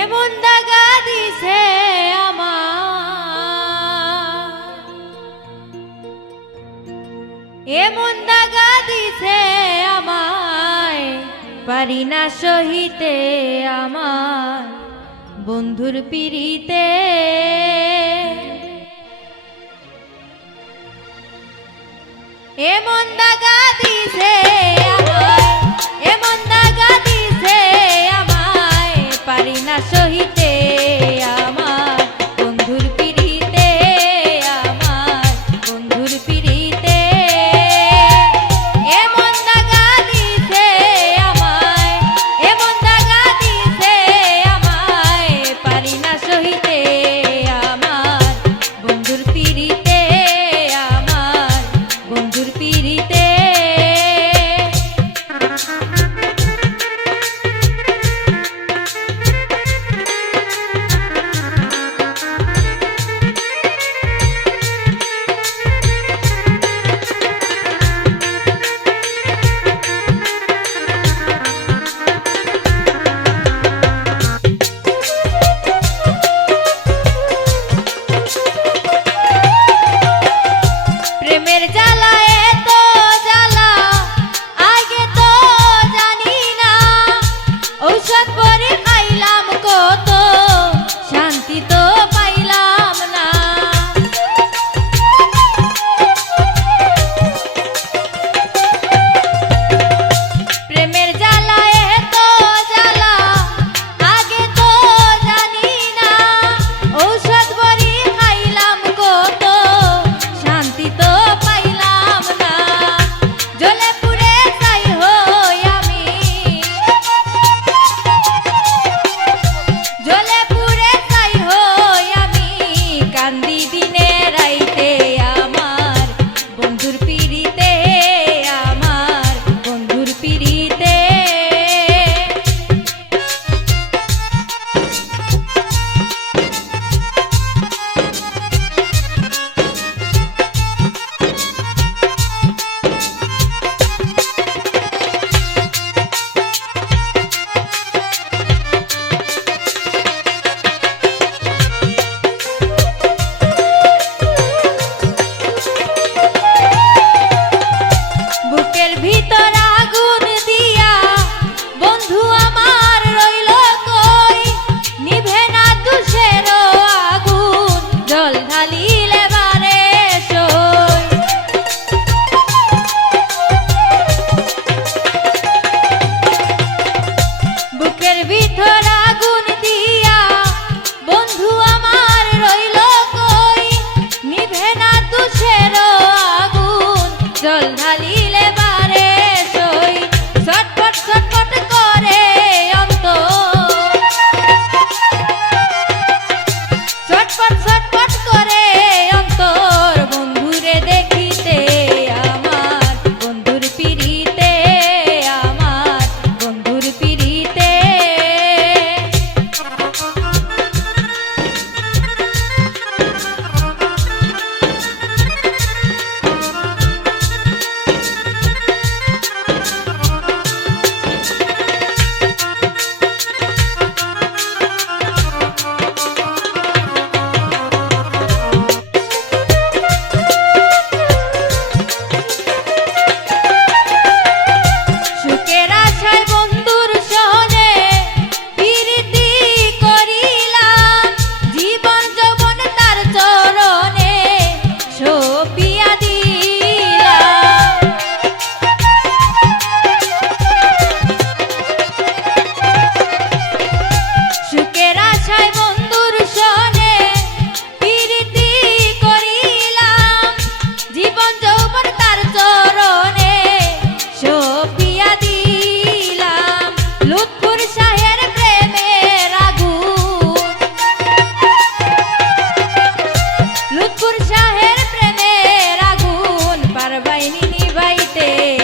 এমন দাগা দিছে আমার, এমন দাগা দিছে আমায়, পারি না সহিতে আমার বন্ধুর পিরিতে। এমন দাগা দিছে আমায়, এমন দাগা দিছে আমায়, পারি না সহিতে আমার বন্ধুর পিরিতে, আমার বন্ধুর পিরিতে। এমন দাগা দিছে আমায়, এমন দাগা দিছে আমায়, পারি না সহিতে আমার বন্ধুর পিরিতে, আমার বন্ধুর পিরিতে। প্রেমের জ্বালা এত জ্বালা আগে তো জানি না, ঔষধ করে খাইলাম কত শান্তি তো পাইলাম না। প্রেমের জ্বালা এত জ্বালা আগে তো জানি না, ঔষধ বড়ি খাইলাম কত শান্তি তো পাইলাম না। জ্বলে পুড়ে যাই হই আমি, জ্বলে পুড়ে যাই হই আমি, কান্দি দিনে রাইতে আমার বন্ধুর পিরিতে, আমার বন্ধুর পিরিতে। বুকের ভিতর আগুন দিয়া বন্ধু আমার রইল কই, নিভে না দুষের আগুন জল ঢালিলে বারে সই। বুকের ভিতর আগুন দিয়া বন্ধু আমার রইল কই, নিভে না দুষের আগুন জল ঢালিলে বারে সই। ছটফট ছটফট করে অন্তর, ছটফট ছটফট করে অন্তর বন্ধুরে দেখিতে, আমার বন্ধুর পিরিতে, আমার বন্ধুর পিরিতে। নিবাইতে